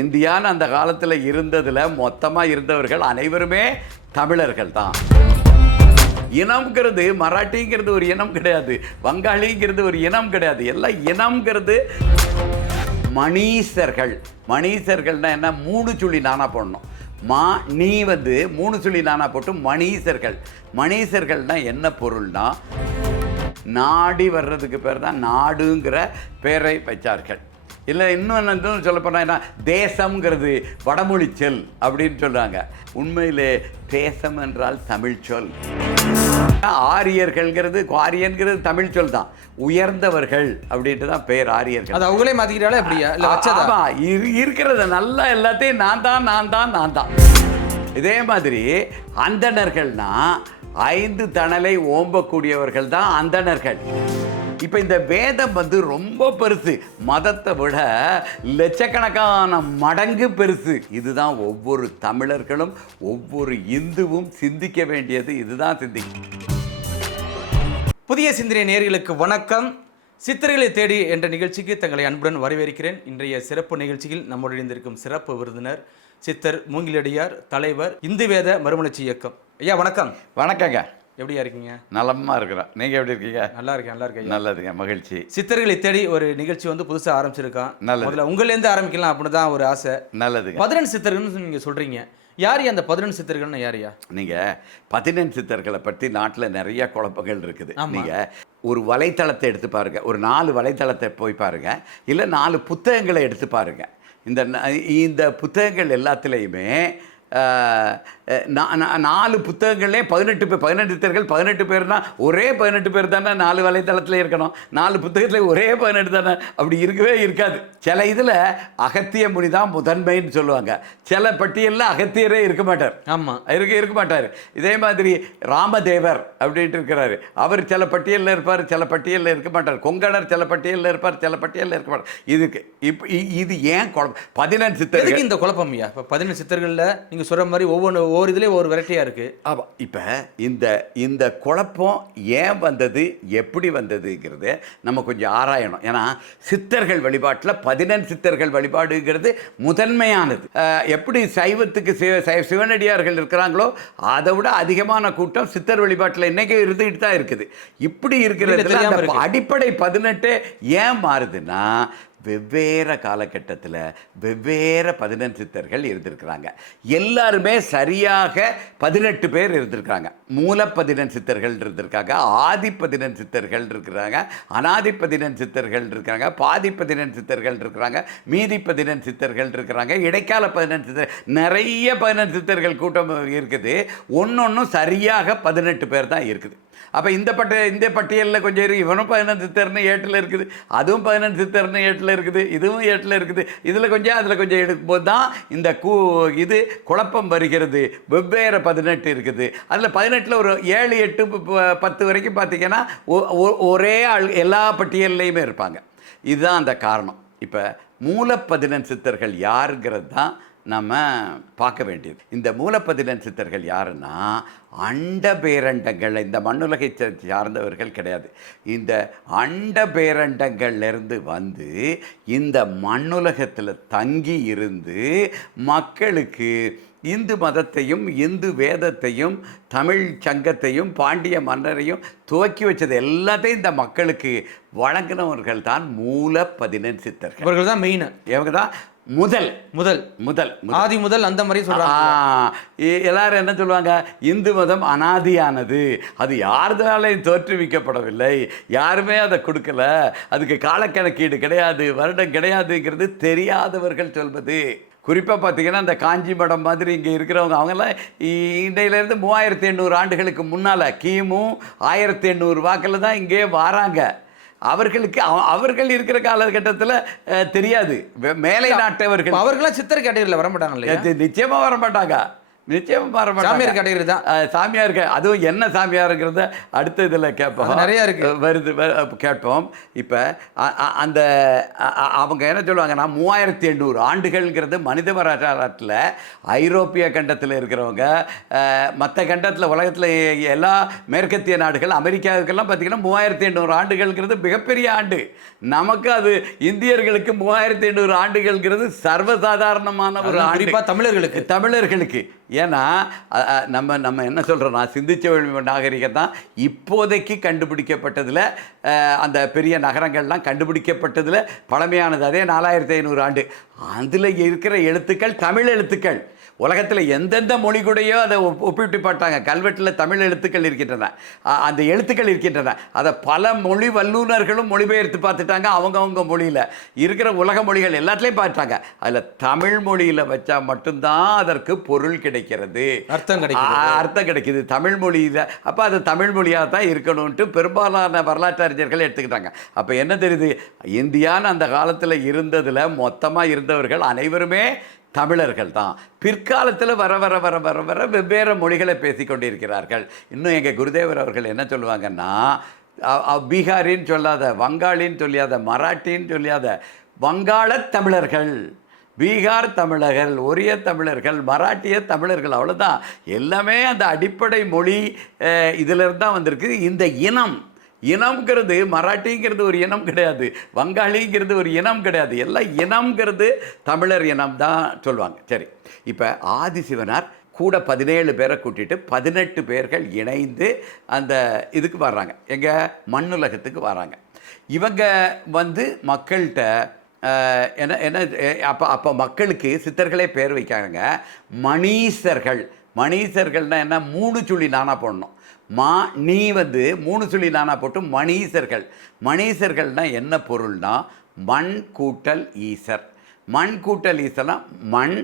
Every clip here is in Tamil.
இந்தியான்னு அந்த காலத்தில் இருந்ததில் மொத்தமாக இருந்தவர்கள் அனைவருமே தமிழர்கள் தான். இனம்ங்கிறது மராட்டிங்கிறது ஒரு இனம் கிடையாது, வங்காளிங்கிறது ஒரு இனம் கிடையாது. எல்லாம் இனம்ங்கிறது மணீசர்கள். மணீசர்கள்னா என்ன? 3 சுழி நானா போடணும். நீ 3 சுழி நானா போட்டு மணீசர்கள். மணீசர்கள்னா என்ன பொருள்னா, நாடி வர்றதுக்கு பேர் தான் நாடுங்கிற பேரை வச்சார்கள். இல்லை இன்னும் சொல்லப்போனால் என்ன, தேசம்ங்கிறது வடமொழி சொல் அப்படின்னு சொல்கிறாங்க. உண்மையிலே தேசம் என்றால் தமிழ் சொல். ஆரியர்கள்ங்கிறது, ஆரியன்கிறது தமிழ் சொல் தான். உயர்ந்தவர்கள் அப்படின்ட்டு தான் பேர் ஆரியர்கள். அது அவங்களே மாற்றிக்கிறாலே அப்படியா? இல்லை இருக்கிறத நல்லா எல்லாத்தையும் நான் தான். இதே மாதிரி அந்தணர்கள்னா 5 தணலை ஓம்பக்கூடியவர்கள் தான் அந்தணர்கள். இப்போ இந்த வேதம் ரொம்ப பெருசு, மதத்தை விட லட்சக்கணக்கான மடங்கு பெருசு. இதுதான் ஒவ்வொரு தமிழர்களும் ஒவ்வொரு இந்துவும் சிந்திக்க வேண்டியது. இதுதான் புதிய சிந்தனை நேயர்களுக்கு வணக்கம். சித்தர்களை தேடி என்ற நிகழ்ச்சிக்கு தங்களை அன்புடன் வரவேற்கிறேன். இன்றைய சிறப்பு நிகழ்ச்சியில் நம்முடன் இருந்திருக்கும் சிறப்பு விருந்தினர் சித்தர் மூங்கிலடியார், தலைவர் இந்து வேத மறுமலர்ச்சி இயக்கம். ஐயா வணக்கம். வணக்கங்க. எப்படியா இருக்கீங்க? நலமா இருக்கிறோம். நீங்க எப்படி இருக்கீங்க? நல்லா இருக்கேன். நல்லதுங்க, மகிழ்ச்சி. சித்தர்களை தேடி ஒரு நிகழ்ச்சி புதுசாக ஆரம்பிச்சிருக்கான். நல்லது. உங்கள்லேருந்து ஆரம்பிக்கலாம் அப்படின்னு தான் ஒரு ஆசை. நல்லதுங்க. 14 சித்தர்கள்னு நீங்க சொல்றீங்க. யார் அந்த 14 சித்தர்கள்னு யாரையா? நீங்க 14 சித்தர்களை பற்றி நாட்டில் நிறைய குழப்பங்கள் இருக்குது. நீங்க ஒரு வலைத்தளத்தை எடுத்து பாருங்க, ஒரு 4 வலைத்தளத்தை போய் பாருங்க, இல்லை 4 புத்தகங்களை எடுத்து பாருங்க. இந்த புத்தகங்கள் எல்லாத்துலேயுமே 4 புத்தகங்களே 18 சித்தர்கள் 18 பேர்னா ஒரே 18 பேர் தானே 4 வலைத்தளத்தில் இருக்கணும். 4 புத்தகத்தில் ஒரே 18 தானே? அப்படி இருக்கவே இருக்காது. சில இதில் அகத்திய முனி தான் முதன்மைன்னு சொல்லுவாங்க. சில பட்டியலில் அகத்தியரே இருக்க மாட்டார். ஆமாம், இருக்க மாட்டார். இதே மாதிரி ராமதேவர் அப்படின்ட்டு இருக்கிறாரு. அவர் சில பட்டியலில் இருப்பார், சில பட்டியலில் இருக்க மாட்டார். கொங்கணர் சில பட்டியலில் இருப்பார், சில பட்டியலில் இருக்க மாட்டார். இது ஏன் குழப்பம்? 14 சித்தர்கள். இந்த குழப்பம் ஐயா. இப்போ 14 சித்தர்களில் நீங்கள் சொல்கிற மாதிரி ஒவ்வொரு இதுலேயும் ஒவ்வொரு வெரைட்டியாக இருக்குது. ஆமாம். இப்போ இந்த குழப்பம் ஏன் வந்தது, எப்படி வந்ததுங்கிறது நம்ம கொஞ்சம் ஆராயணும். ஏன்னா சித்தர்கள் வழிபாட்டில் 14 சித்தர்கள் வழிபாடுங்கிறது முதன்மையானது. எப்படி சைவத்துக்கு சிவனடியார்கள் இருக்கிறாங்களோ அதை விட அதிகமான கூட்டம் சித்தர் வழிபாட்டில் இன்னைக்கு இருந்துகிட்டு தான் இருக்குது. இப்படி இருக்கிறதுல அந்த அடிப்படை 18 ஏன் மாறுதுன்னா, வெவ்வேறு காலகட்டத்தில் வெவ்வேறு 14 சித்தர்கள் இருந்திருக்கிறாங்க. எல்லாருமே சரியாக 18 பேர் இருந்திருக்கிறாங்க. மூல 14 சித்தர்கள் இருந்திருக்காங்க, ஆதி 14 சித்தர்கள் இருக்கிறாங்க, அனாதி 14 சித்தர்கள் இருக்கிறாங்க, பாதி 14 சித்தர்கள் இருக்கிறாங்க, மீதி 14 சித்தர்கள் இருக்கிறாங்க, இடைக்கால 14 சித்தர், நிறைய 14 சித்தர்கள் கூட்டம் இருக்குது. ஒன்னொன்னும் சரியாக 18 பேர் தான் இருக்குது. அப்போ இந்த பட்டியலில் கொஞ்சம் இருக்குது. இவனும் 14 சித்தர்னு 7ல் இருக்குது, அதுவும் 14 சித்தர்னு 7ல் இருக்குது, இதுவும் 7ல் இருக்குது. இதில் கொஞ்சம் அதில் கொஞ்சம் எடுக்கும்போது தான் இந்த இது குழப்பம் வருகிறது. வெவ்வேறு 18 இருக்குது. அதில் 18ல் ஒரு 7, 8, 10 வரைக்கும் பார்த்திங்கன்னா ஒரே ஆள் எல்லா பட்டியல்லையுமே இருப்பாங்க. இதுதான் அந்த காரணம். இப்போ மூல 14 சித்தர்கள் யாருங்கிறது தான் நம்ம பார்க்க வேண்டியது. இந்த மூல 14 சித்தர்கள் யாருன்னா, அண்ட பேரண்டங்கள், இந்த மண்ணுலகை சார்ந்தவர்கள் கிடையாது. இந்த அண்ட பேரண்டங்கள்லேருந்து வந்து இந்த மண்ணுலகத்தில் தங்கி இருந்து மக்களுக்கு இந்து மதத்தையும் இந்து வேதத்தையும் தமிழ் சங்கத்தையும் பாண்டிய மன்னரையும் துவக்கி வச்சது எல்லாத்தையும் இந்த மக்களுக்கு வழங்கினவர்கள் தான் மூல 14 சித்தர்கள். இவர்கள் தான் மெயின். இவங்க தான் முதல் ஆதி முதல் அந்த மாதிரி சொல்றாங்க. எல்லாரும் என்ன சொல்லுவாங்க, இந்து மதம் அனாதியானது, அது யாருனாலையும் தோற்றுவிக்கப்படவில்லை, யாருமே அதை கொடுக்கல, அதுக்கு காலக்கணக்கீடு கிடையாது, வருடம் கிடையாதுங்கிறது தெரியாதவர்கள் சொல்வது. குறிப்பாக பார்த்தீங்கன்னா இந்த காஞ்சி மடம் மாதிரி இங்கே இருக்கிறவங்க, அவங்கெல்லாம் இன்றையிலேருந்து 3800 ஆண்டுகளுக்கு முன்னால் கிமு 1800 வாக்கில் தான் இங்கே வராங்க. அவர்கள் இருக்கிற காலகட்டத்தில் தெரியாது. மேலை நாட்டவர்கள் அவர்களாம் சித்தர் கேட்டகரியில் வர மாட்டாங்க இல்லையா? நிச்சயமாக வர மாட்டாங்க. நிச்சயமா மாற மாட்டாங்க. சாமியார் கேட்டகரி தான். சாமியாருக்கு அதுவும் என்ன சாமியாருங்கிறத அடுத்த இதில் கேட்போம். அது நிறையா இருக்கு. கேட்போம். இப்போ அந்த அவங்க என்ன சொல்லுவாங்கன்னா 3800 ஆண்டுகள்ங்கிறது மனித வரலாற்றில் ஐரோப்பிய கண்டத்தில் இருக்கிறவங்க, மற்ற கண்டத்தில் உலகத்தில் எல்லா மேற்கத்திய நாடுகள் அமெரிக்காவுக்கெல்லாம் பார்த்திங்கன்னா 3800 ஆண்டுகள்ங்கிறது மிகப்பெரிய ஆண்டு. நமக்கு அது இந்தியர்களுக்கு 3800 ஆண்டுகள்ங்கிறது சர்வசாதாரணமான ஒரு ஆண்டு. தமிழர்களுக்கு ஏன்னா நம்ம என்ன சொல்கிறோன்னா சிந்திச்ச நாகரிகம் தான் இப்போதைக்கு கண்டுபிடிக்கப்பட்டதில், அந்த பெரிய நகரங்கள்லாம் கண்டுபிடிக்கப்பட்டதில் பழமையானது. அதே 4500 ஆண்டு. அதில் இருக்கிற எழுத்துக்கள் தமிழ் எழுத்துக்கள். உலகத்தில் எந்தெந்த மொழி கூடயோ அதை ஒப்பிட்டு பார்த்தாங்க. கல்வெட்டில் தமிழ் எழுத்துக்கள் இருக்கின்றன, அந்த எழுத்துக்கள் இருக்கின்றன. அதை பல மொழி வல்லுநர்களும் மொழிபெயர்த்து பார்த்துட்டாங்க. அவங்கவுங்க மொழியில் இருக்கிற உலக மொழிகள் எல்லாத்துலேயும் பார்த்தாங்க. அதில் தமிழ் மொழியில் வச்சா மட்டும்தான் அதற்கு பொருள் கிடைக்கிறது, அர்த்தம் கிடைக்கிது தமிழ் மொழியில். அப்போ அது தமிழ் மொழியாக தான் இருக்கணும்ன்ட்டு பெரும்பாலான வரலாற்று அறிஞர்கள் எடுத்துக்கிட்டாங்க. அப்போ என்ன தெரியுது, இந்தியான்னு அந்த காலத்தில் இருந்ததில் மொத்தமாக இருந்தவர்கள் அனைவருமே தமிழர்கள் தான். பிற்காலத்தில் வர வர வர வர வர வெவ்வேறு மொழிகளை பேசிக்கொண்டிருக்கிறார்கள். இன்னும் எங்கள் குருதேவர் அவர்கள் என்ன சொல்லுவாங்கன்னா, பீகாரின்னு சொல்லாத, வங்காளின்னு சொல்லாத, மராட்டின்னு சொல்லாத, வங்காள தமிழர்கள், பீகார் தமிழர்கள், ஒரிய தமிழர்கள், மராட்டிய தமிழர்கள், அவ்வளோதான். எல்லாமே அந்த அடிப்படை மொழி இதிலிருந்து தான் வந்திருக்கு. இந்த இனம்ங்கிறது மராட்டிங்கிறது ஒரு இனம் கிடையாது, வங்காளிங்கிறது ஒரு இனம் கிடையாது. எல்லாம் இனம்ங்கிறது தமிழர் இனம் தான் சொல்லுவாங்க. சரி, இப்போ ஆதிசிவனார் கூட 17 பேரை கூட்டிகிட்டு 18 பேர்கள் இணைந்து அந்த இதுக்கு வர்றாங்க, எங்கள் மண்ணுலகத்துக்கு வராங்க. இவங்க மக்கள்கிட்ட என்ன அப்போ மக்களுக்கு சித்தர்களே பேர் வைக்காங்க, மணீசர்கள். மணீசர்கள்னால் என்ன, 3 சுழி நானா போடணும். நீ 3 சுழி நானா போட்டு மணீசர்கள். மணீசர்கள்னால் என்ன பொருள்னா, மண் கூட்டல் ஈசர். மண் கூட்டல் ஈசர்னா மண்,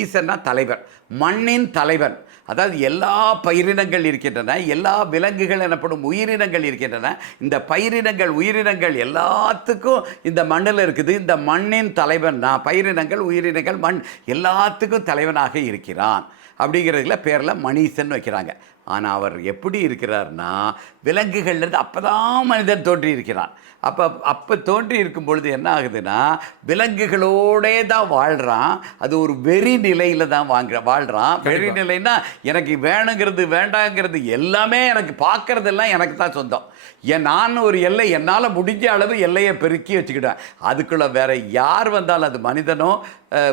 ஈசர்னா தலைவர், மண்ணின் தலைவன். அதாவது எல்லா பயிரினங்கள் இருக்கின்றன, எல்லா விலங்குகள் எனப்படும் உயிரினங்கள் இருக்கின்றன. இந்த பயிரினங்கள் உயிரினங்கள் எல்லாத்துக்கும் இந்த மண்ணில் இருக்குது. இந்த மண்ணின் தலைவன் நான், பயிரினங்கள் உயிரினங்கள் மண் எல்லாத்துக்கும் தலைவனாக இருக்கிறான். அப்படிங்கிறதுல பேரில் மணீசன் வைக்கிறாங்க. ஆனால் அவர் எப்படி இருக்கிறார்னா, விலங்குகள்லேருந்து அப்போ தான் மனிதன் தோன்றி இருக்கிறான். அப்போ தோன்றி இருக்கும் பொழுது என்ன ஆகுதுன்னா, விலங்குகளோடே தான் வாழ்கிறான். அது ஒரு வெறி நிலையில் தான் வாழ்கிறான். வெறி நிலைன்னா எனக்கு வேணுங்கிறது வேண்டாங்கிறது எல்லாமே எனக்கு பார்க்குறதெல்லாம் எனக்கு தான் சொந்தம். நான் ஒரு எல்லை, என்னால் முடிஞ்ச அளவு எல்லையை பெருக்கி வச்சுக்கிட்டேன். அதுக்குள்ளே வேறு யார் வந்தாலும், அது மனிதனோ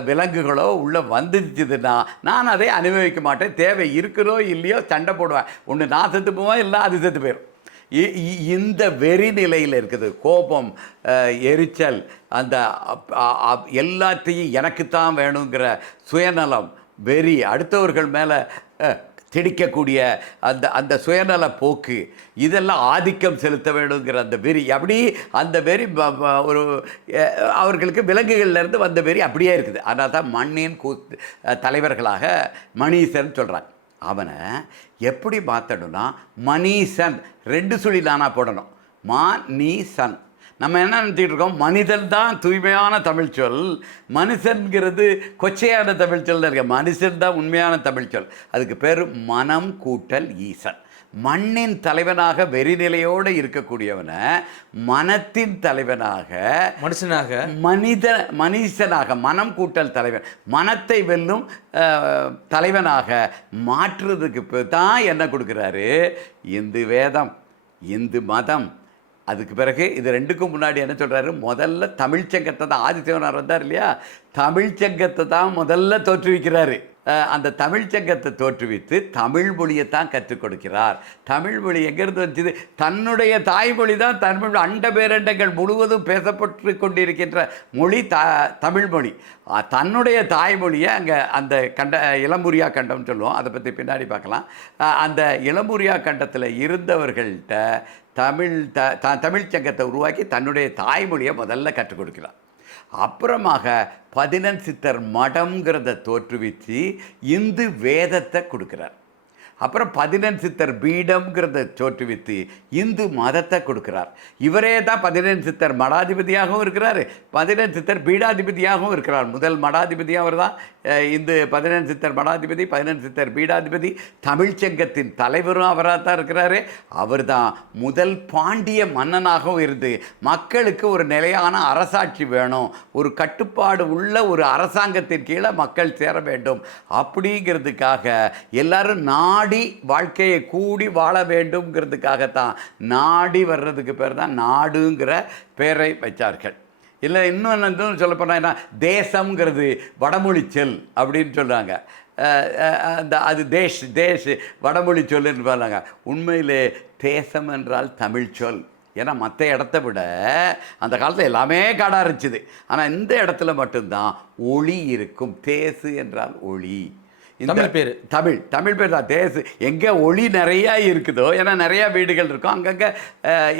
விலங்குகளோ உள்ளே வந்துச்சுதுன்னா நான் அதை அனுபவிக்க மாட்டேன். தேவை இருக்கிறோ இல்லையோ சண்டை போடுவேன். ஒன்று நான் செத்து போவேன், இல்லை அது செத்து போயிடும். இந்த வெறி நிலையில் இருக்குது. கோபம், எரிச்சல், அந்த எல்லாத்தையும் எனக்குத்தான் வேணுங்கிற சுயநலம், வெறி, அடுத்தவர்கள் மேலே திடிக்கக்கூடிய அந்த சுயநல போக்கு, இதெல்லாம் ஆதிக்கம் செலுத்த வேணுங்கிற அந்த வெறி. அப்படி அந்த வெறி ஒரு அவர்களுக்கு விலங்குகள்லேருந்து வந்த வெறி அப்படியே இருக்குது. அதனால் தான் மண்ணின் தலைவர்களாக மணீசன் சொல்கிறாங்க. அவனை எப்படி மாற்றணும்னா, மணீசன் 2 சுழி நானா போடணும். மணீசன். நம்ம என்ன நினச்சிக்கிட்டு இருக்கோம், மனிதன் தான் தூய்மையான தமிழ்ச்சொல், மனுஷன்கிறது கொச்சையான தமிழ்ச்சொல் தான் இருக்கு. மனுஷன் தான் உண்மையான தமிழ்ச்சொல். அதுக்கு பேர் மனம் கூட்டல் ஈசன். மண்ணின் தலைவனாக வெறிநிலையோடு இருக்கக்கூடியவனை மனத்தின் தலைவனாக, மனுஷனாக, மனம் கூட்டல் தலைவன், மனத்தை வெல்லும் தலைவனாக மாற்றுறதுக்கு தான் என்ன கொடுக்குறாரு, இந்து வேதம், இந்து மதம். அதுக்கு பிறகு இது ரெண்டுக்கும் முன்னாடி என்ன சொல்கிறாரு, முதல்ல தமிழ்ச்சங்கத்தை தான், ஆதிசிவனார் வந்தார் இல்லையா, தமிழ்ச்சங்கத்தை தான் முதல்ல தோற்றுவிக்கிறாரு. அந்த தமிழ்ச்சங்கத்தை தோற்றுவித்து தமிழ் மொழியைத்தான் கற்றுக் கொடுக்கிறார். தமிழ் மொழி எங்கேருந்து வந்துச்சு, தன்னுடைய தாய்மொழி தான் தமிழ். அண்ட பேரண்டங்கள் முழுவதும் பேசப்பட்டு கொண்டிருக்கின்ற மொழி தமிழ் மொழி. தன்னுடைய தாய்மொழியை அங்கே அந்த இளம்புரியா கண்டம்னு சொல்லுவோம், அதை பற்றி பின்னாடி பார்க்கலாம். அந்த இளம்புரியா கண்டத்தில் இருந்தவர்கள்ட்ட தமிழ்ச்சங்கத்தை உருவாக்கி தன்னுடைய தாய்மொழியை முதல்ல கற்றுக் கொடுக்கிறார். அப்புறமாக 11 சித்தர் மடம்ங்கிறத தோற்றுவித்து இந்து வேதத்தை கொடுக்குறார். அப்புறம் 11 சித்தர் பீடம்ங்கிறத தோற்றுவித்து இந்து மதத்தை கொடுக்குறார். இவரே தான் 11 சித்தர் மடாதிபதியாகவும் இருக்கிறார், 11 சித்தர் பீடாதிபதியாகவும் இருக்கிறார். முதல் மடாதிபதியாக அவர் தான், இந்து 11 சித்தர் மடாதிபதி, 11 சித்தர் பீடாதிபதி, தமிழ்ச்சங்கத்தின் தலைவரும் அவராக தான் இருக்கிறாரு. அவர் தான் முதல் பாண்டிய மன்னனாகவும் இருந்து மக்களுக்கு ஒரு நிலையான அரசாட்சி வேணும், ஒரு கட்டுப்பாடு உள்ள ஒரு அரசாங்கத்தின் கீழே மக்கள் சேர வேண்டும் அப்படிங்கிறதுக்காக எல்லாரும் நாடி வாழ்க்கையை கூடி வாழ வேண்டும்ங்கிறதுக்காகத்தான் நாடி வர்றதுக்கு பேர் தான் நாடுங்கிற பேரை வச்சார்கள். இல்லை இன்னும் சொல்லப்போனால் என்ன, தேசம்ங்கிறது வடமொழி சொல் அப்படின்னு சொல்கிறாங்க. அந்த அது தேஷ் வடமொழி சொல்லுன்னு சொல்லுவாங்க. உண்மையிலே தேசம் என்றால் தமிழ் சொல். ஏன்னா மற்ற இடத்த விட அந்த காலத்தில் எல்லாமே காடாக இருந்துச்சு. ஆனால் இந்த இடத்துல மட்டும்தான் ஒளி இருக்கும். தேசு என்றால் ஒளி. தமிழ் பேர் தமிழ் பேர் தான் தேசு. எங்கே ஒளி நிறையா இருக்குதோ, ஏன்னா நிறையா வீடுகள் இருக்கும், அங்கங்கே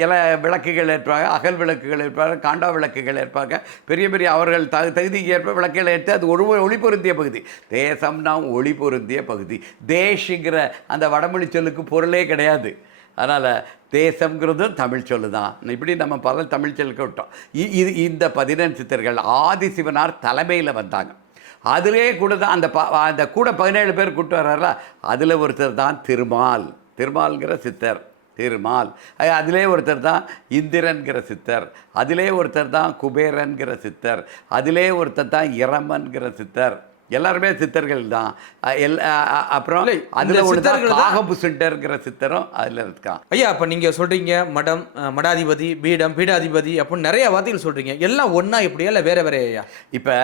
இல விளக்குகள் ஏற்பாங்க, அகல் விளக்குகள் ஏற்பாங்க, காண்டா விளக்குகள் ஏற்பாங்க. பெரிய பெரிய அவர்கள் தகுதிக்கு ஏற்ப விளக்குகளை ஏற்று அது ஒளி பொருந்திய பகுதி. தேசம்னா ஒளி பொருந்திய பகுதி. தேஷுங்கிற அந்த வடமொழி சொல்லுக்கு பொருளே கிடையாது. அதனால் தேசங்கிறதும் தமிழ் சொல்லு தான். இப்படி நம்ம பல தமிழ் சொல்லுக்கு விட்டோம். இந்த 11 சித்தர்கள் ஆதிசிவனார் தலைமையில் வந்தாங்க. அதிலே கூட தான் அந்த கூட 17 பேர் கூட்டு வர்றாருல, அதில் ஒருத்தர் தான் திருமால்ங்கிற சித்தர். திருமால் அதிலே ஒருத்தர் தான் இந்திரன்கிற சித்தர். அதிலே ஒருத்தர் தான் குபேரன்கிற சித்தர். அதிலே ஒருத்தர் தான் இரமன்கிற சித்தர். எல்லாருமே சித்தர்கள் தான். அப்புறம் அதில் ஒரு காகபுசுண்டர்ங்கிற சித்தரும் அதில் இருக்கான். ஐயா, அப்போ நீங்கள் சொல்கிறீங்க மடம், மடாதிபதி, பீடம், பீடாதிபதி அப்படின்னு நிறைய வார்த்தைகள் சொல்கிறீங்க. எல்லாம் ஒன்றா இப்படியா இல்லை வேற வேற? ஐயா, இப்போ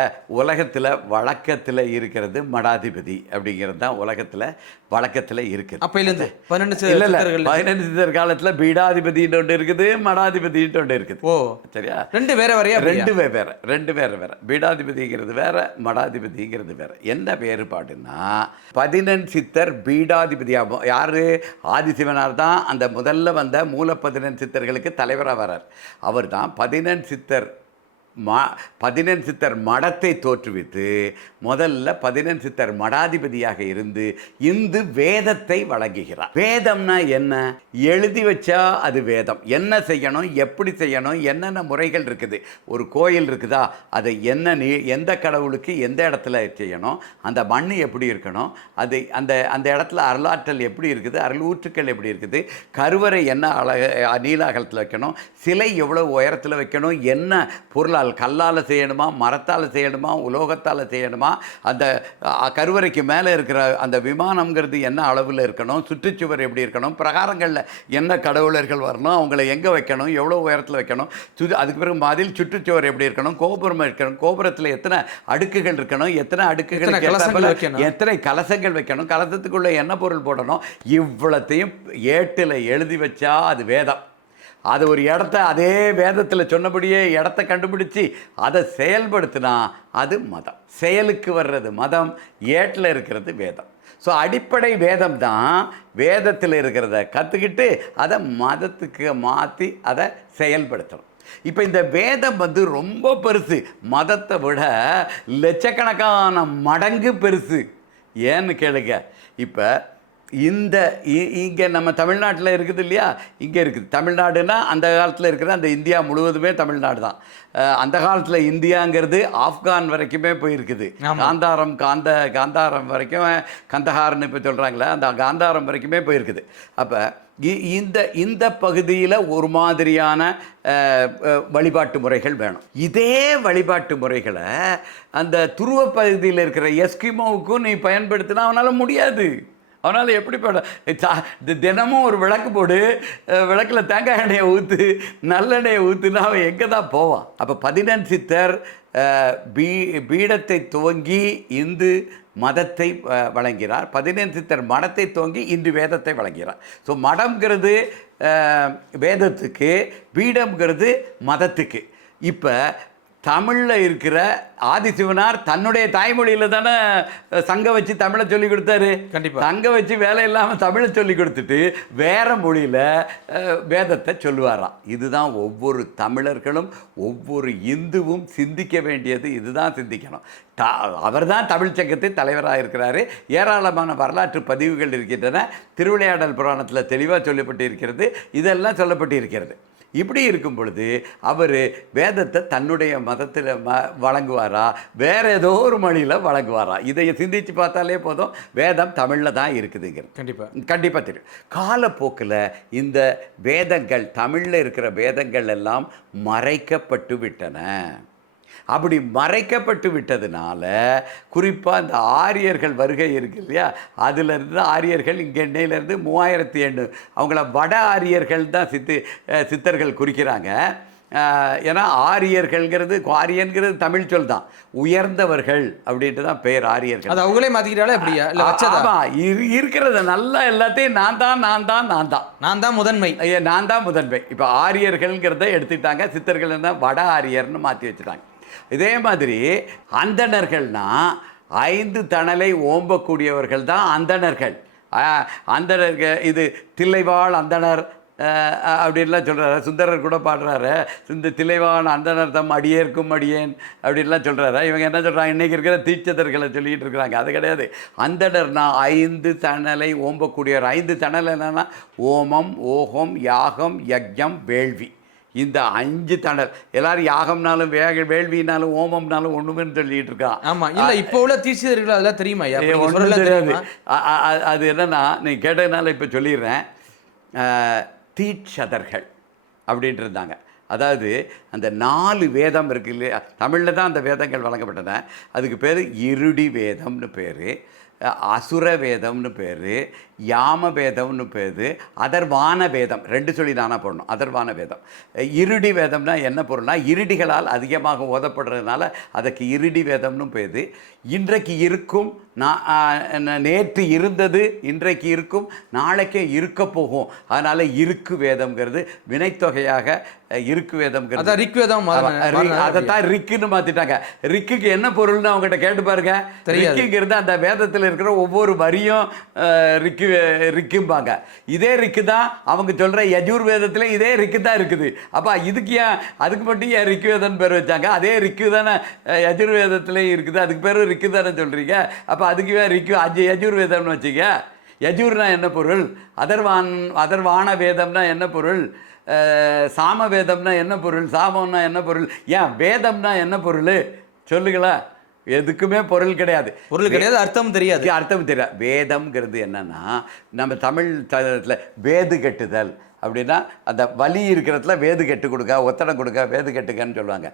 உலகத்தில் வழக்கத்தில் இருக்கிறது மடாதிபதி அப்படிங்கிறது தான் உலகத்தில் வழக்கத்தில் இருக்குது. அப்போலேருந்து 12 சித்தர் காலத்தில் பீடாதிபதின்னு ஒன்று இருக்குது, மடாதிபதின்ட்டு ஒன்று இருக்குது. ஓ சரியா? ரெண்டு வேற வேறையா? ரெண்டு வேற. பீடாதிபதிங்கிறது வேற, மடாதிபதிங்கிறது வேற. என்ன வேறுபாடுன்னா, 11 சித்தர் பீடாதிபதியாகும். யாரு? ஆதிசிவனார் தான் அந்த முதல்ல வந்த மூல 11 சித்தர்களுக்கு தலைவராக வரார். அவர் தான் 11 சித்தர் மடத்தை தோற்றுவித்து முதல்ல 11 சித்தர் மடாதிபதியாக இருந்து இந்து வேதத்தை வழங்குகிறார். வேதம்னா என்ன? எழுதி வச்சா அது வேதம். என்ன செய்யணும், எப்படி செய்யணும், என்னென்ன முறைகள் இருக்குது. ஒரு கோயில் இருக்குதா, அதை எந்த கடவுளுக்கு எந்த இடத்துல செய்யணும், அந்த மண் எப்படி இருக்கணும், அது அந்த இடத்துல அருளாற்றல் எப்படி இருக்குது, அருளூற்றுக்கள் எப்படி இருக்குது, கருவறை என்ன நீலாகலத்தில் வைக்கணும், சிலை எவ்வளோ உயரத்தில் வைக்கணும், என்ன பொருளால், கல்லால் செய்யணுமா, மரத்தால் செய்யணுமா, உலோகத்தால் செய்யணுமா, அந்த கருவறைக்கு மேலே இருக்கிற அந்த விமானம்ங்கிறது என்ன அளவில் இருக்கணும், சுற்றுச்சுவர் எப்படி இருக்கணும், பிரகாரங்களில் என்ன கடவுளர்கள் வரணும், அவங்கள எங்கே வைக்கணும், எவ்வளோ உயரத்தில் வைக்கணும், அதுக்கு பிறகு மதில் சுற்றுச்சுவர் எப்படி இருக்கணும், கோபுரம் இருக்கணும், கோபுரத்தில் எத்தனை அடுக்குகள் இருக்கணும், எத்தனை கலசங்கள் வைக்கணும், கலசத்துக்குள்ளே என்ன பொருள் போடணும், இவ்வளத்தையும் ஏட்டில் எழுதி வச்சா அது வேதம். அது ஒரு இடத்த அதே வேதத்தில் சொன்னபடியே இடத்த கண்டுபிடிச்சி அதை செயல்படுத்தினா அது மதம். செயலுக்கு வர்றது மதம், ஏட்டில் இருக்கிறது வேதம். ஸோ அடிப்படை வேதம் தான். வேதத்தில் இருக்கிறத கற்றுக்கிட்டு அதை மதத்துக்கு மாற்றி அதை செயல்படுத்தணும். இப்போ இந்த வேதம் ரொம்ப பெருசு, மதத்தை விட லட்சக்கணக்கான மடங்கு பெருசு. ஏன்னு கேளுங்க, இப்போ இங்கே நம்ம தமிழ்நாட்டில் இருக்குது இல்லையா, இங்கே இருக்குது. தமிழ்நாடுனா அந்த காலத்தில் இருக்கிற அந்த இந்தியா முழுவதுமே தமிழ்நாடு தான். அந்த காலத்தில் இந்தியாங்கிறது ஆப்கான் வரைக்குமே போயிருக்குது. காந்தாரம் வரைக்கும், கந்தஹார்னு இப்போ சொல்கிறாங்களே, அந்த காந்தாரம் வரைக்குமே போயிருக்குது. அப்போ இந்த பகுதியில் ஒரு மாதிரியான வழிபாட்டு முறைகள் வேணும். இதே வழிபாட்டு முறைகளை அந்த துருவ பகுதியில் இருக்கிற எஸ்கிமோவுக்கும் நீ பயன்படுத்தினா அவனால் முடியாது. அவனால் எப்படி தினமும் ஒரு விளக்கு போடு, விளக்கில் தேங்காய் எண்ணெயை ஊற்று, நல்லெண்ணெயை ஊற்றுனா அவன் எங்கே தான் போவான்? அப்போ 11 சித்தர் பீடத்தை துவங்கி இந்து மதத்தை வழங்கிறார். 11 சித்தர் மடத்தை துவங்கி இந்து வேதத்தை வழங்கிறார். ஸோ மடம்ங்கிறது வேதத்துக்கு, பீடம்ங்கிறது மதத்துக்கு. இப்போ தமிழில் இருக்கிற ஆதிசிவனார் தன்னுடைய தாய்மொழியில் தானே சங்க வச்சு தமிழை சொல்லி கொடுத்தாரு. கண்டிப்பாக சங்க வச்சு வேலை இல்லாமல் தமிழை சொல்லி கொடுத்துட்டு வேறு மொழியில் வேதத்தை சொல்லுவாராம். இதுதான் ஒவ்வொரு தமிழர்களும் ஒவ்வொரு இந்துவும் சிந்திக்க வேண்டியது. இதுதான் சிந்திக்கணும். அவர் தான் தமிழ்ச்சங்கத்தின் தலைவராக இருக்கிறாரு. ஏராளமான வரலாற்று பதிவுகள் இருக்கின்றன. திருவிளையாடல் புராணத்தில் தெளிவாக சொல்லப்பட்டு இருக்கிறது. இதெல்லாம் சொல்லப்பட்டு இருக்கிறது. இப்படி இருக்கும் பொழுது அவர் வேதத்தை தன்னுடைய மதத்தில் வழங்குவாரா, வேற ஏதோ ஒரு மொழியில் வழங்குவாரா? இதை சிந்திச்சு பார்த்தாலே போதும், வேதம் தமிழில் தான் இருக்குதுங்கிறது கண்டிப்பாக தெரியும். காலப்போக்கில் இந்த வேதங்கள், தமிழில் இருக்கிற வேதங்கள் எல்லாம் மறைக்கப்பட்டு விட்டன. அப்படி மறைக்கப்பட்டு விட்டதுனால குறிப்பாக இந்த ஆரியர்கள் வருகை இருக்கு இல்லையா, அதிலிருந்து ஆரியர்கள் இங்கே எண்ணெயிலேருந்து 3800 அவங்கள வட ஆரியர்கள் தான் சித்தர்கள் குறிக்கிறாங்க. ஏன்னா ஆரியர்கள்ங்கிறது, ஆரியன்கிறது தமிழ் சொல் தான், உயர்ந்தவர்கள் அப்படின்ட்டு தான் பெயர் ஆரியர்கள். அது அவங்களே மாற்றிக்கிட்டாலே அப்படியா இல்லை? இருக்கிறத நல்லா எல்லாத்தையும் நான் தான் முதன்மை. நான் தான் முதன்மை. இப்போ ஆரியர்கள்ங்கிறத எடுத்துக்கிட்டாங்க, சித்தர்கள் தான் வட ஆரியர்னு மாற்றி வச்சுட்டாங்க. இதே மாதிரி அந்தணர்கள்னா 5 தணலை ஓம்பக்கூடியவர்கள் தான் அந்தணர்கள். அந்தணர்கள் இது தில்லைவாழ் அந்தணர் அப்படின்லாம் சொல்கிறாரு. சுந்தரர் கூட பாடுறாரு, இந்த தில்லைவாழ் அந்தணர் தம் அடியேற்கும் அடியேன் அப்படின்லாம் சொல்கிறாரு. இவங்க என்ன சொல்கிறாங்க, இன்றைக்கி இருக்கிற தீட்சதர்களை சொல்லிகிட்டு இருக்கிறாங்க. அது கிடையாது. அந்தணர்னா 5 தணலை ஓம்பக்கூடியவர். 5 தணல் என்னென்னா ஓமம், ஓகம், யாகம், யஜ்யம், வேள்வி. இந்த 5 தணல். எல்லாரும் யாகம்னாலும் வேள்வினாலும் ஓமம்னாலும் ஒண்ணுமேன்னு சொல்லிட்டு இருக்கான். ஆமா, இல்ல இப்போ உள்ள தீட்சிதர்கள் அதெல்லாம் தெரியுமா? ஒன்றும் தெரியாது. அது என்னன்னா, நீ கேட்டதுனால இப்போ சொல்லிடுறேன். தீட்சதர்கள் அப்படின்ட்டு இருந்தாங்க. அதாவது அந்த 4 வேதம் இருக்கு இல்லையா, தமிழில் தான் அந்த வேதங்கள் வழங்கப்பட்டன. அதுக்கு பேர் இருடி வேதம்னு பேர், அசுர வேதம்னு பேர், யாம வேதம்னு பேர், அதர்வான வேதம். 2 சொல்லி தானே போடணும், அதர்வான வேதம். இருடி வேதம்னா என்ன பொருள்னா, இருடிகளால் அதிகமாக ஓதப்படுறதுனால அதுக்கு இருடி வேதம்னு பேர். இன்றைக்கு இருக்கும், நேற்று இருந்தது, இன்றைக்கு இருக்கும், நாளைக்கே இருக்க போகும். அதனால் இருக்கு வேதம்ங்கிறது வினைத்தொகையாக இருக்கு வேதம்ங்கிறது ரிக்வேதம். அதைத்தான் ரிக்குன்னு மாற்றிட்டாங்க. ரிக்குக்கு என்ன பொருள்னு அவங்ககிட்ட கேட்டு பாருங்க. ரிக்குங்கிறது அந்த வேதத்தில் இருக்கிற ஒவ்வொரு வரியும் ரிக்கும்பாங்க. இதே ரிக்கு தான் அவங்க சொல்கிற யஜூர் வேதத்தில் இதே ரிக்கு தான் இருக்குது. அப்போ இதுக்கு ஏன், அதுக்கு மட்டும் ஏன் ரிக்கு வேதம்னு பேர் வச்சாங்க? அதே ரிக்கு தானே யஜூர் வேதத்துலேயும் இருக்குது, அதுக்கு பேர் ரிக்கு தானே சொல்கிறீங்க. அப்போ அதுக்கு ஏன் ரிக்கு 5 யஜூர் வேதம்னு வச்சுக்க. யஜூர்னா என்ன பொருள்? அதர்வான வேதம்னா என்ன பொருள்? சாம வேதம்னா என்ன பொருள்? சாமம்னா என்ன பொருள்? ஏன் வேதம்னா என்ன பொருள் சொல்லுங்களா? எதுக்குமே பொருள் கிடையாது, அர்த்தம் தெரியாது. அர்த்தம் தெரியாது. வேதம்ங்கிறது என்னன்னா, நம்ம தமிழ் தளத்தில் வேது கட்டுதல் அப்படின்னா, அந்த வலி இருக்கிறதுல வேது கெட்டு கொடுக்க, ஒத்தடம் கொடுக்க, வேது கட்டுக்கன்னு சொல்லுவாங்க.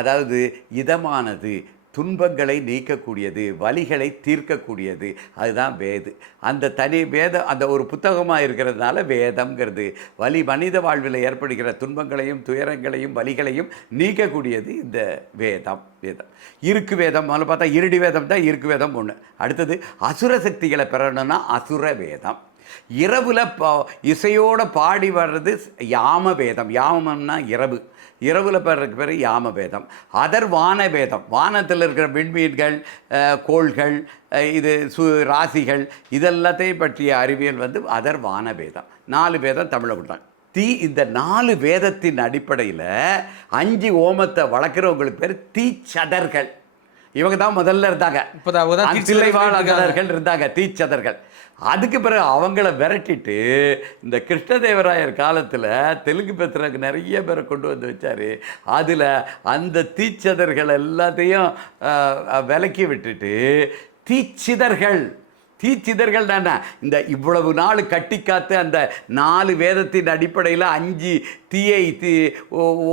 அதாவது இதமானது, துன்பங்களை நீக்கக்கூடியது, வலிகளை தீர்க்கக்கூடியது, அதுதான் வேது. அந்த தனி வேதம் அந்த ஒரு புத்தகமாக இருக்கிறதுனால வேதம்ங்கிறது மனித வாழ்வில் ஏற்படுகிற துன்பங்களையும் துயரங்களையும் வலிகளையும் நீக்கக்கூடியது இந்த வேதம். இருக்கு வேதம் முதல்ல பார்த்தா இருடி வேதம் தான் இருக்கு வேதம் ஒன்று. அடுத்தது அசுர சக்திகளை பெறணும்னா அசுர வேதம். இரவுல இசையோடு பாடி வர்றது யாம வேதம். யாமம்னா இரவுல பெறதுக்கு பேர் யாம வேதம். அதர்வான வேதம், வானத்தில் இருக்கிற விண்மீன்கள், கோள்கள், இது ராசிகள், இதெல்லாத்தையும் பற்றிய அறிவியல் அதர்வான வேதம். 4 வேதம் தமிழை கொடுத்தாங்க. இந்த 4 வேதத்தின் அடிப்படையில் 5 ஓமத்தை வளர்க்குறவங்களுக்கு பேர் தீச்சதர்கள். இவங்க தான் முதல்ல இருந்தாங்க, தில்லைவாழ் இருந்தாங்க தீச்சதர்கள். அதுக்கு பிறகு அவங்கள விரட்டிட்டு இந்த கிருஷ்ணதேவராயர் காலத்தில் தெலுங்கு பேசுறதுக்கு நிறைய பேரை கொண்டு வந்து வச்சார். அதில் அந்த தீச்சதர்கள் எல்லாத்தையும் விலக்கி விட்டுட்டு தீச்சிதர்கள் தானே இந்த இவ்வளவு நாள் கட்டி காத்து அந்த 4 வேதத்தின் அடிப்படையில் 5 தீயை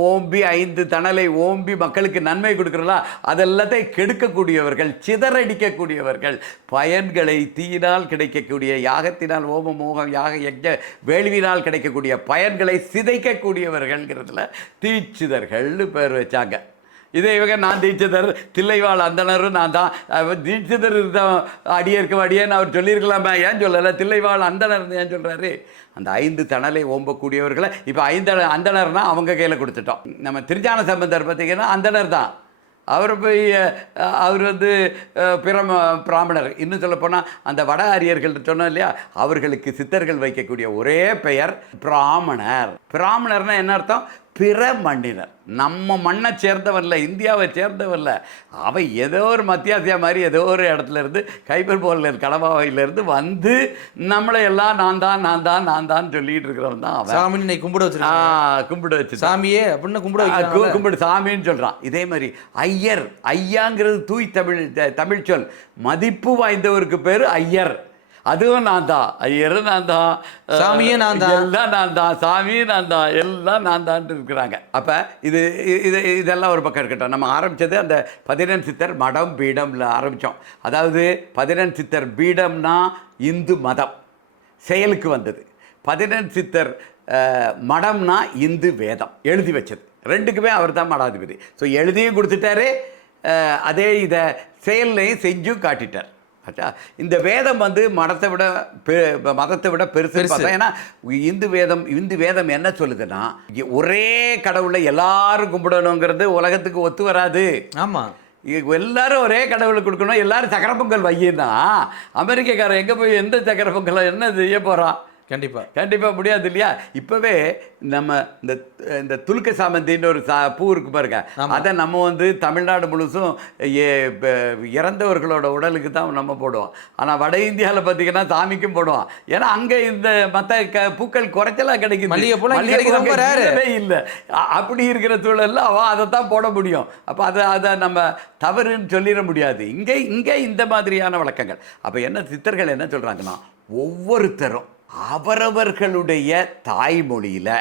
ஓம்பி 5 தணலை ஓம்பி மக்களுக்கு நன்மை கொடுக்குறா, அதெல்லாத்தையும் கெடுக்கக்கூடியவர்கள், சிதறடிக்கக்கூடியவர்கள், பயன்களை தீயினால் கிடைக்கக்கூடிய, யாகத்தினால் ஓம மோகம் யாக யஜ்ஞ வேள்வினால் கிடைக்கக்கூடிய பயன்களை சிதைக்கக்கூடியவர்கள்ங்கிறதுல தீட்சிதர்கள்னு பேர் வச்சாங்க. இதே இவங்க நான் தீட்சிதர், தில்லைவாழ் அந்தணரும் நான் தான். தீட்சிதர் தான் அடியேற்கும் அடியேன்னு அவர் சொல்லியிருக்கலாமா? ஏன் சொல்லலை? தில்லைவாழ் அந்தணர் ஏன் சொல்கிறாரு? அந்த 5 தணலை ஓம்பக்கூடியவர்களை இப்போ 5 அந்தணர்னால் அவங்க கையில் கொடுத்துட்டோம். நம்ம திருஞான சம்பந்தர் பார்த்திங்கன்னா அந்தணர் தான். அவர் பிராமணர். இன்னும் சொல்லப்போனால் அந்த வட ஆரியர்கள் சொன்னோம் இல்லையா, அவர்களுக்கு சித்தர்கள் வைக்கக்கூடிய ஒரே பெயர் பிராமணர். பிராமணர்னா என்ன அர்த்தம்? பிற மண்ணினர், நம்ம மண்ணை சேர்ந்தவன்ல, இந்தியாவை சேர்ந்தவன்ல, அவன் ஏதோ ஒரு மத்திய ஆசியா மாதிரி ஏதோ ஒரு இடத்துல இருந்து கைபர் போல கடவாயிலிருந்து வந்து நம்மளை எல்லாம் நான் தான் சொல்லிட்டு இருக்கிறவன் தான் அவன். சாமி கும்பிட வச்சு கும்பிட வச்சு சாமியே அப்படின்னு கும்பிடு சாமின்னு சொல்றான். இதே மாதிரி ஐயர், ஐயாங்கிறது தூய் தமிழ் சொல். மதிப்பு வாய்ந்தவருக்கு பேரு ஐயர். அதுவும் நான் தான், ஐயரு நான் தான், சாமியே நான் தான், எல்லாம் நான் தான், சாமியும் நான் தான், எல்லாம் நான் தான் இருக்கிறாங்க. அப்போ இதெல்லாம் ஒரு பக்கம் இருக்கட்டும். நம்ம ஆரம்பித்தது அந்த 11 சித்தர் மடம் பீடம்ல ஆரம்பித்தோம். அதாவது 11 சித்தர் பீடம்னா இந்து மதம் செயலுக்கு வந்தது. 11 சித்தர் மடம்னா இந்து வேதம் எழுதி வச்சது. ரெண்டுக்குமே அவர் தான் மடாதிபதி. ஸோ எழுதியும் கொடுத்துட்டாரு, அதே இதை செயல்லையும் செஞ்சும் காட்டிட்டார். ஆச்சா, இந்த வேதம் வந்து மதத்தை விட பெருசு பார்த்தா. ஏன்னா இந்து வேதம் என்ன சொல்லுதுன்னா, ஒரே கடவுளை எல்லாரும் கும்பிடணுங்கிறது உலகத்துக்கு ஒத்து வராது. ஆமாம், எல்லாரும் ஒரே கடவுளுக்கு கொடுக்கணும், எல்லாரும் சக்கரை பொங்கல் வையினா அமெரிக்காக்காரன் எங்கே போய் எந்த சக்கரை பொங்கலை என்ன செய்ய போகிறான்? கண்டிப்பாக முடியாது இல்லையா? இப்போவே நம்ம இந்த துலுக்க சாமந்தின்னு ஒரு பூ இருக்கு பாருங்க, அதை நம்ம வந்து தமிழ்நாடு முழுசும் இறந்தவர்களோட உடலுக்கு தான் நம்ம போடுவோம். ஆனால் வட இந்தியாவில் பார்த்தீங்கன்னா சாமிக்கும் போடுவோம். ஏன்னா அங்கே இந்த மற்ற பூக்கள் குறைச்சலாக கிடைக்குது, இல்லை. அப்படி இருக்கிற சூழலில் அவன் அதை தான் போட முடியும். அப்போ அதை நம்ம தவறுன்னு சொல்லிட முடியாது. இங்கே இந்த மாதிரியான வழக்கங்கள். அப்போ என்ன சித்தர்கள் என்ன சொல்கிறாங்கன்னா, ஒவ்வொருத்தரும் அவரவர்களுடைய தாய்மொழியில்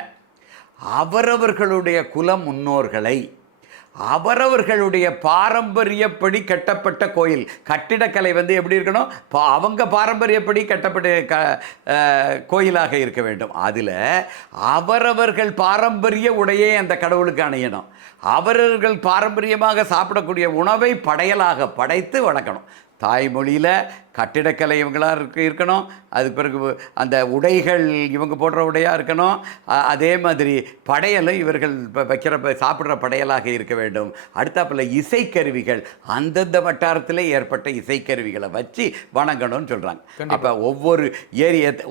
அவரவர்களுடைய குல முன்னோர்களை அவரவர்களுடைய பாரம்பரியப்படி கட்டப்பட்ட கோயில் கட்டிடக்கலை வந்து எப்படி இருக்கணும், அவங்க பாரம்பரியப்படி கட்டப்பட்ட கோயிலாக இருக்க வேண்டும். அதில் அவரவர்கள் பாரம்பரிய உடையை அந்த கடவுளுக்கு அணையணும். அவரவர்கள் பாரம்பரியமாக சாப்பிடக்கூடிய உணவை படையலாக படைத்து வணக்கணும். தாய்மொழியில் கட்டிடக்கலை இவங்களாக இருக்கணும். அதுக்கு பிறகு அந்த உடைகள் இவங்க போடுற உடையாக இருக்கணும். அதே மாதிரி படையலும் இவர்கள் சாப்பிட்ற படையலாக இருக்க வேண்டும். அடுத்தாப்பில் இசைக்கருவிகள் அந்தந்த வட்டாரத்தில் ஏற்பட்ட இசைக்கருவிகளை வச்சு வணங்கணும்னு சொல்கிறாங்க. அப்போ ஒவ்வொரு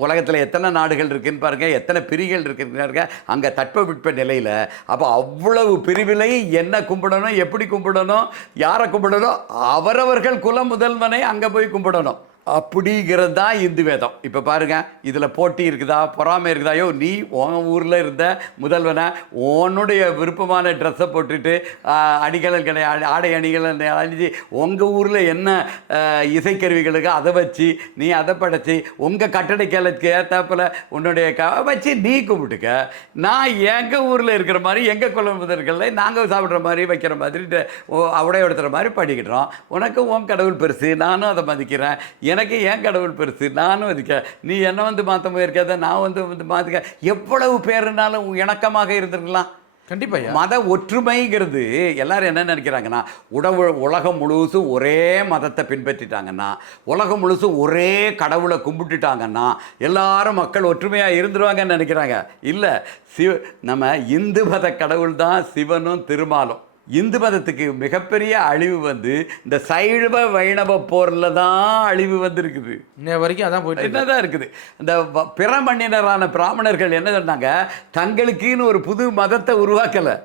உலகத்தில் எத்தனை நாடுகள் இருக்குதுன்னு பாருங்கள், எத்தனை பிரிவுகள் இருக்குன்னு அங்கே தட்பவெட்ப நிலையில். அப்போ அவ்வளவு பிரிவிலையும் என்ன கும்பிடணும், எப்படி கும்பிடணும், யாரை கும்பிடணும், அவரவர்கள் குல முதல்வனை அங்கே போய் கும்பிடணும். அப்படிங்கிறது தான் இந்து வேதம். இப்போ பாருங்கள், இதில் போட்டி இருக்குதா, பொறாமை இருக்குதா? ஐயோ, நீ உன் ஊரில் இருந்த முதல்வனை உன்னுடைய விருப்பமான ட்ரெஸ்ஸை போட்டுட்டு ஆடை அணிகள் அணிஞ்சு உங்கள் ஊரில் என்ன இசைக்கருவிகளுக்கு அதை வச்சு நீ அதை படைச்சி உங்கள் கட்டடக்கலைக்கு ஏற்றாப்பில் உன்னுடைய வச்சு நீ கும்பிட்டுக்க. நான் எங்கள் ஊரில் இருக்கிற மாதிரி எங்கள் குலமுதல்களை நாங்கள் சாப்பிட்ற மாதிரி வைக்கிற மாதிரி உடையெடுத்துற மாதிரி படிக்கிறோம். உனக்கு உன் கடவுள் பெருசு, நானும் அதை மதிக்கிறேன். எனக்கு ஏன் கடவுள் பெருசு, நானும் அதுக்க. நீ என்ன வந்து மாற்ற போயிருக்காத, நான் வந்து மாற்றுக்க. எவ்வளவு பேருனாலும் இணக்கமாக இருந்திருக்கலாம். கண்டிப்பாக மத ஒற்றுமைங்கிறது எல்லாரும் என்ன நினைக்கிறாங்கன்னா, உலகம் முழுசும் ஒரே மதத்தை பின்பற்றிட்டாங்கன்னா, உலகம் முழுசும் ஒரே கடவுளை கும்பிட்டுட்டாங்கன்னா எல்லாரும் மக்கள் ஒற்றுமையாக இருந்துருவாங்கன்னு நினைக்கிறாங்க. இல்லை, நம்ம இந்து மத கடவுள் தான் சிவனும் திருமாலும். இந்து மதத்துக்கு மிகப்பெரிய அழிவு வந்து இந்த சைவ வைணவ போரில் தான் அழிவு வந்துருக்குது. இன்ன வரைக்கும் அதான் போயிட்டு என்னதான் இருக்குது. இந்த பிற மண்ணினரான பிராமணர்கள் என்ன சொன்னாங்க, தங்களுக்குன்னு ஒரு புது மதத்தை உருவாக்கலை.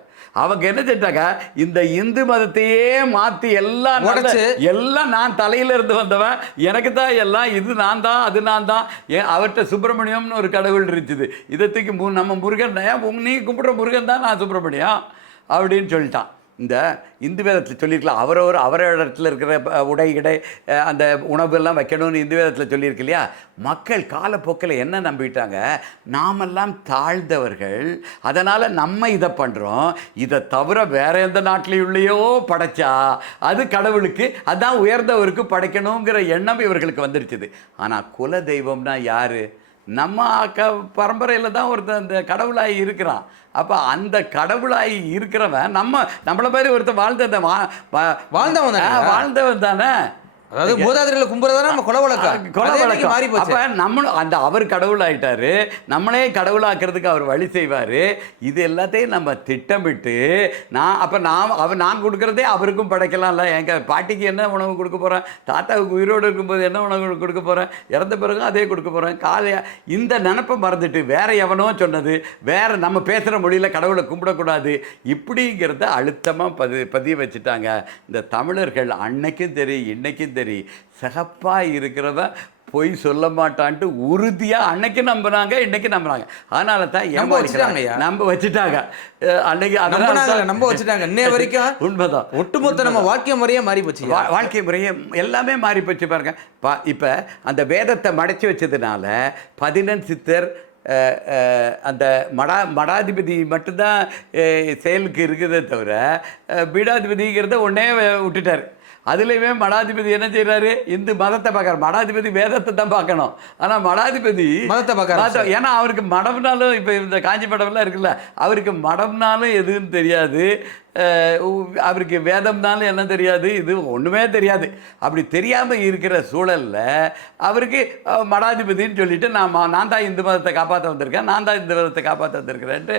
அவங்க என்ன செஞ்சாங்க, இந்த இந்து மதத்தையே மாற்றி எல்லாம் நான் தலையில இருந்து வந்தவன், எனக்கு தான் எல்லாம், இது நான் தான், அது நான் தான். அவர்கிட்ட சுப்பிரமணியம்னு ஒரு கடவுள் இருந்துச்சு. இதை தூக்கி நம்ம முருகன், நீ கும்பிட்ற முருகன் தான் நான் சுப்பிரமணியம் அப்படின்னு சொல்லிட்டான். இந்த இந்து வேதத்தில் சொல்லியிருக்கலாம், அவரோட இடத்துல இருக்கிற உடை அந்த உணவெல்லாம் வைக்கணும்னு இந்து வேதத்தில் சொல்லியிருக்கு இல்லையா? மக்கள் காலப்போக்கில் என்ன நம்பிட்டாங்க, நாமெல்லாம் தாழ்ந்தவர்கள், அதனால் நம்ம இதை பண்ணுறோம், இதை தவிர வேறு எந்த நாட்டிலையுள்ளையோ படைச்சா அது கடவுளுக்கு, அதான் உயர்ந்தவருக்கு படைக்கணுங்கிற எண்ணம் இவர்களுக்கு வந்துருச்சுது. ஆனால் குல தெய்வம்னா யார்? நம்ம பரம்பரையில் தான் ஒருத்தர் அந்த கடவுளாகி இருக்கிறான். அப்போ அந்த கடவுளாகி இருக்கிறவன் நம்மளை மாதிரி ஒருத்தர் வாழ்ந்தவன் தானே. அதாவது மூதாதையர்களை கும்புறதான நம்ம கொலை வழக்கம். கொலை அதே இன்னைக்கு வழக்கம். மாறி போச்சு. அப்ப நம்மளும் அந்த அவர் கடவுள் ஆயிட்டாரு, நம்மளே கடவுளாக்குறதுக்கு அவர் வழி செய்வாரு. இது எல்லாத்தையும் நம்ம திட்டமிட்டு நான் கொடுக்கறதே அவருக்கும் படைக்கலாம்ல. எங்க பாட்டிக்கு என்ன உணவு கொடுக்க போறேன், தாத்தாவுக்கு உயிரோடு இருக்கும்போது என்ன உணவு கொடுக்க போறேன், இறந்த பிறகும் அதே கொடுக்க போறேன். இந்த நினப்பை மறந்துட்டு வேற எவனோ சொன்னது, வேற நம்ம பேசுற மொழியில கடவுளை கும்பிடக்கூடாது இப்படிங்கிறத அழுத்தமா பதிய வச்சுட்டாங்க. இந்த தமிழர்கள் அன்னைக்கும் தெரியும் இன்னைக்கும் தெரியும், சிகப்பா இருக்கிறவன் பொய் சொல்ல மாட்டான்ட்டு உறுதியா அன்னைக்கு நம்பினாங்க, இன்னைக்கு நம்புறாங்க. அதனால தான் நம்ப வச்சுட்டாங்க. அன்னைக்கு நம்ப வச்சுட்டாங்க. இன்னைய வரைக்கும் உண்மைதான். ஒட்டுமொத்த நம்ம வாழ்க்கை முறையே மாறி போச்சு. வாழ்க்கை முறையே எல்லாமே மாறி போச்சு பாருங்க. இப்ப அந்த வேதத்தை மடைச்சு வச்சதுனால 11 சித்தர் அந்த மடாதிபதி மட்டும்தான் செயலுக்கு இருக்குதே தவிர பீடாதிபதிங்கிறத ஒன்னே விட்டுட்டார். அதுலேயுமே மடாதிபதி என்ன செய்கிறாரு, இந்து மதத்தை பார்க்குறாரு. மடாதிபதி வேதத்தை தான் பார்க்கணும். ஆனால் மடாதிபதி மதத்தை பார்க்க, ஏன்னா அவருக்கு மடம்னாலும் இப்போ இந்த காஞ்சி மடம்லாம் இருக்குல்ல, அவருக்கு மடம்னாலும் எதுன்னு தெரியாது, அவருக்கு வேதம்னாலும் என்ன தெரியாது, இது ஒன்றுமே தெரியாது. அப்படி தெரியாமல் இருக்கிற சூழலில் அவருக்கு மடாதிபதின்னு சொல்லிட்டு நான் தான் இந்து மதத்தை காப்பாற்ற வந்திருக்கேன், நான் தான் இந்து மதத்தை காப்பாற்ற வந்திருக்கிறேன்ட்டு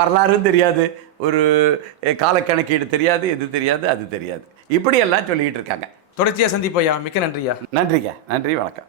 வரலாறும் தெரியாது, ஒரு காலக்கணக்கீடு தெரியாது, எது தெரியாது, அது தெரியாது, இப்படியெல்லாம் சொல்லிக்கிட்டு இருக்காங்க. தொடர்ச்சியாக சந்திப்பையா. மிக்க நன்றியா. நன்றிங்க. நன்றி, வணக்கம்.